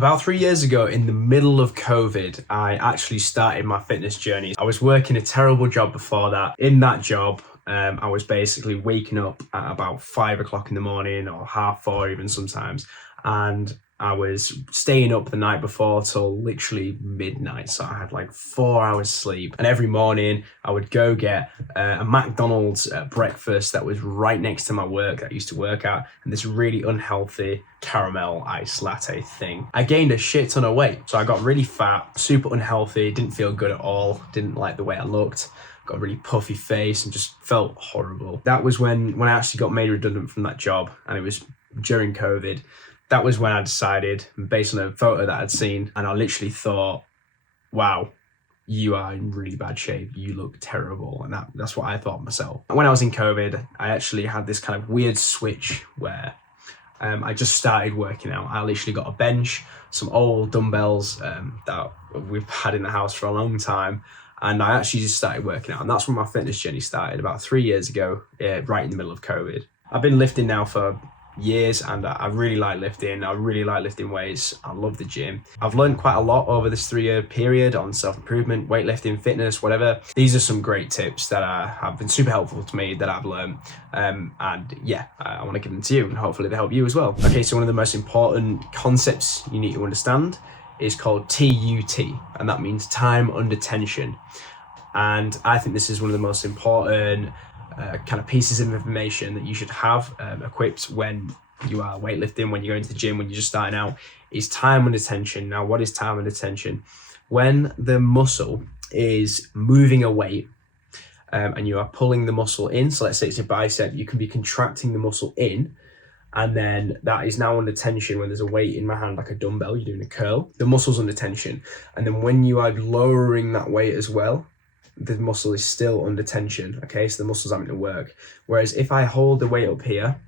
About 3 years ago, in the middle of COVID, I actually started my fitness journey. I was working a terrible job before that. In that job, I was basically waking up at about 5 o'clock in the morning or 4:30 even sometimes. And I was staying up the night before till literally midnight. So I had like 4 hours sleep. And every morning I would go get a McDonald's breakfast that was right next to my work that I used to work at. And this really unhealthy caramel ice latte thing. I gained a shit ton of weight. So I got really fat, super unhealthy, didn't feel good at all, didn't like the way I looked. Got a really puffy face and just felt horrible. That was when I actually got made redundant from that job, and it was during COVID. That was when I decided, based on a photo that I'd seen, and I literally thought, wow, you are in really bad shape. You look terrible. And that's what I thought myself. When I was in COVID, I actually had this kind of weird switch where I just started working out. I literally got a bench, some old dumbbells that we've had in the house for a long time. And I actually just started working out. And that's when my fitness journey started about 3 years ago, right in the middle of COVID. I've been lifting now for years, and I really like lifting. I really like lifting weights. I love the gym. I've learned quite a lot over this 3-year period on self-improvement, weightlifting, fitness, whatever. These are some great tips that have been super helpful to me that I've learned. And yeah, I want to give them to you, and hopefully they help you as well. Okay, so one of the most important concepts you need to understand is called TUT, and that means time under tension. And I think this is one of the most important kind of pieces of information that you should have equipped when you are weightlifting, when you're going to the gym, when you're just starting out, is time under tension. Now, what is time under tension? When the muscle is moving a weight and you are pulling the muscle in, so let's say it's a bicep, you can be contracting the muscle in, and then that is now under tension. When there's a weight in my hand, like a dumbbell, you're doing a curl, the muscle's under tension. And then when you are lowering that weight as well, the muscle is still under tension, okay? So the muscle's having to work. Whereas if I hold the weight up here,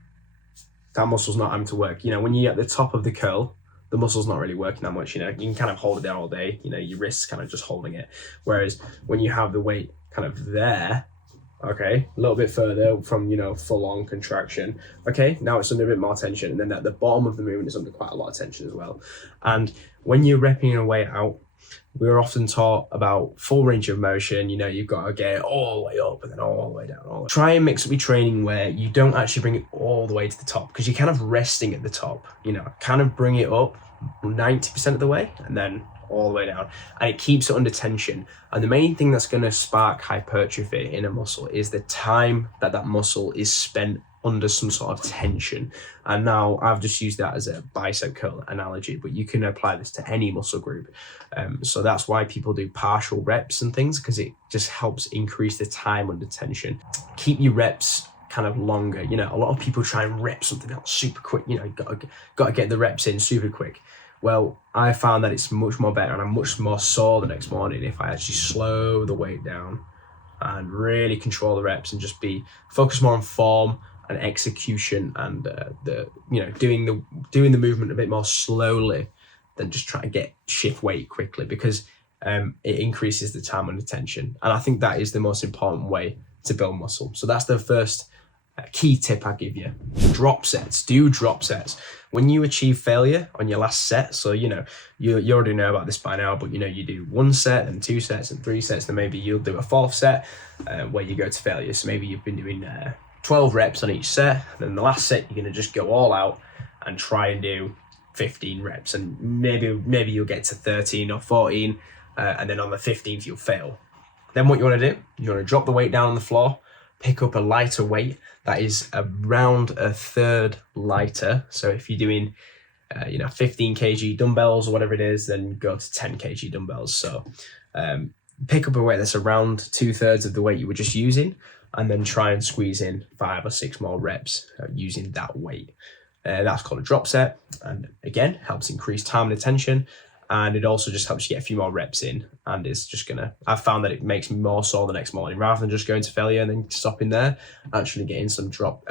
that muscle's not having to work. You know, when you're at the top of the curl, the muscle's not really working that much, you know? You can kind of hold it there all day, you know, your wrist's kind of just holding it. Whereas when you have the weight kind of there, okay, a little bit further from, you know, full on contraction, okay, now it's under a bit more tension. And then at the bottom of the movement is under quite a lot of tension as well. And when you're repping a weight out, we're often taught about full range of motion. You know, you've got to get it all the way up and then all the way down. Try and mix up your training where you don't actually bring it all the way to the top, because you're kind of resting at the top. You know, kind of bring it up 90% of the way and then all the way down, and it keeps it under tension. And the main thing that's going to spark hypertrophy in a muscle is the time that muscle is spent under some sort of tension. And now I've just used that as a bicep curl analogy, but you can apply this to any muscle group. So that's why people do partial reps and things, because it just helps increase the time under tension. Keep your reps kind of longer. You know, a lot of people try and rep something out super quick. You know, you got to get the reps in super quick. Well, I found that it's much more better, and I'm much more sore the next morning if I actually slow the weight down and really control the reps and just focus more on form and execution and doing the movement a bit more slowly than just trying to shift weight quickly, because it increases the time under tension. And I think that is the most important way to build muscle. So that's the first key tip I give you. Drop sets. Do drop sets. When you achieve failure on your last set, so you know, you already know about this by now, but you know, you do 1 set and 2 sets and 3 sets, then maybe you'll do a 4th set where you go to failure. So maybe you've been doing 12 reps on each set, then the last set you're going to just go all out and try and do 15 reps, and maybe you'll get to 13 or 14, and then on the 15th you'll fail. Then what you want to do, you want to drop the weight down on the floor, pick up a lighter weight that is around a 1/3 lighter. So if you're doing 15 kg dumbbells or whatever it is, then go to 10 kg dumbbells. So pick up a weight that's around 2/3 of the weight you were just using, and then try and squeeze in 5 or 6 more reps using that weight. That's called a drop set, and again, helps increase time and attention, and it also just helps you get a few more reps in, and it's just I've found that it makes me more sore the next morning, rather than just going to failure and then stopping there, actually getting some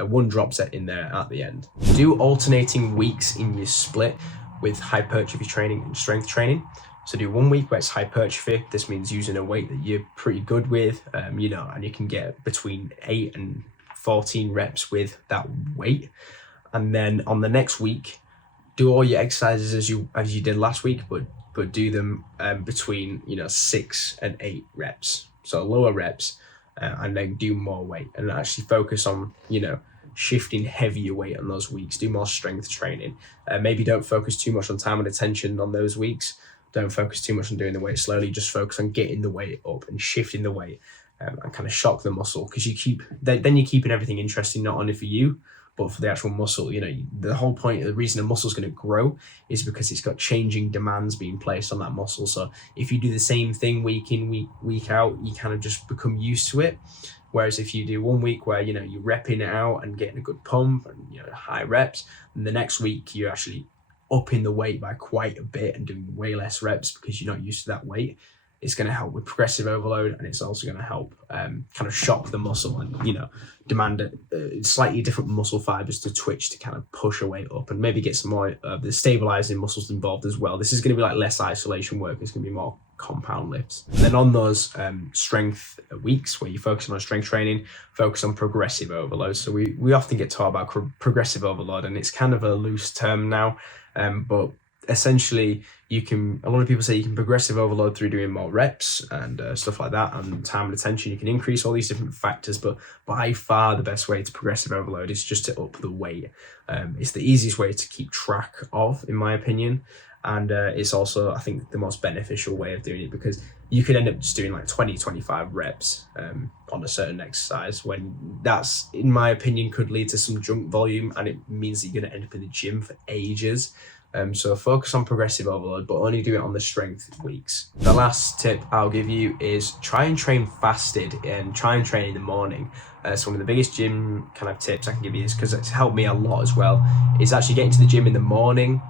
one drop set in there at the end. Do alternating weeks in your split with hypertrophy training and strength training. So do 1 week where it's hypertrophy. This means using a weight that you're pretty good with, and you can get between 8 and 14 reps with that weight. And then on the next week, do all your exercises as you did last week, but do them between 6 and 8 reps, so lower reps, and then do more weight, and actually focus on shifting heavier weight on those weeks. Do more strength training. Maybe don't focus too much on time and attention on those weeks. Don't focus too much on doing the weight slowly. Just focus on getting the weight up and shifting the weight, and kind of shock the muscle, because then you're keeping everything interesting, not only for you but for the actual muscle. The whole point, the reason a muscle is going to grow is because it's got changing demands being placed on that muscle. So if you do the same thing week in, week out, you kind of just become used to it. Whereas if you do one week where you're repping it out and getting a good pump and high reps, and the next week you're actually upping the weight by quite a bit and doing way less reps because you're not used to that weight, it's going to help with progressive overload, and it's also going to help kind of shock the muscle and demand slightly different muscle fibers to twitch to kind of push a weight up, and maybe get some more of the stabilizing muscles involved as well. This is going to be like less isolation work. It's going to be more compound lifts. And then on those strength weeks where you focus on strength training, focus on progressive overload. So we often get taught about progressive overload, and it's kind of a loose term now, but essentially a lot of people say you can progressive overload through doing more reps and stuff like that, and time and attention. You can increase all these different factors, but by far the best way to progressive overload is just to up the weight. It's the easiest way to keep track of, in my opinion, and it's also, I think, the most beneficial way of doing it, because you could end up just doing like 20-25 reps on a certain exercise, when that's, in my opinion, could lead to some junk volume, and it means that you're going to end up in the gym for ages. So focus on progressive overload, but only do it on the strength weeks. The last tip I'll give you is try and train fasted, and try and train in the morning. So one of the biggest gym kind of tips I can give you is, because it's helped me a lot as well, is actually getting to the gym in the morning,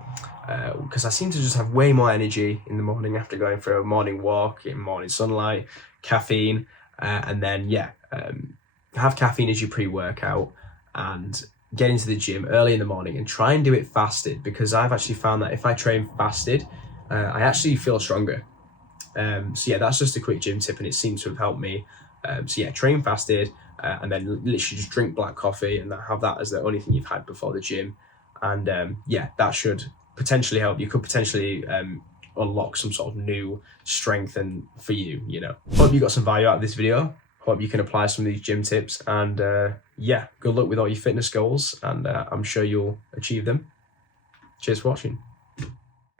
because I seem to just have way more energy in the morning after going for a morning walk, in morning sunlight, caffeine, and then have caffeine as your pre-workout, and get into the gym early in the morning and try and do it fasted, because I've actually found that if I train fasted, I actually feel stronger. So that's just a quick gym tip, and it seems to have helped me. Train fasted, and then literally just drink black coffee and have that as the only thing you've had before the gym. And that should potentially help. You could potentially unlock some sort of new strength and for you. Hope you got some value out of this video. Hope you can apply some of these gym tips, and good luck with all your fitness goals, and I'm sure you'll achieve them. Cheers for watching.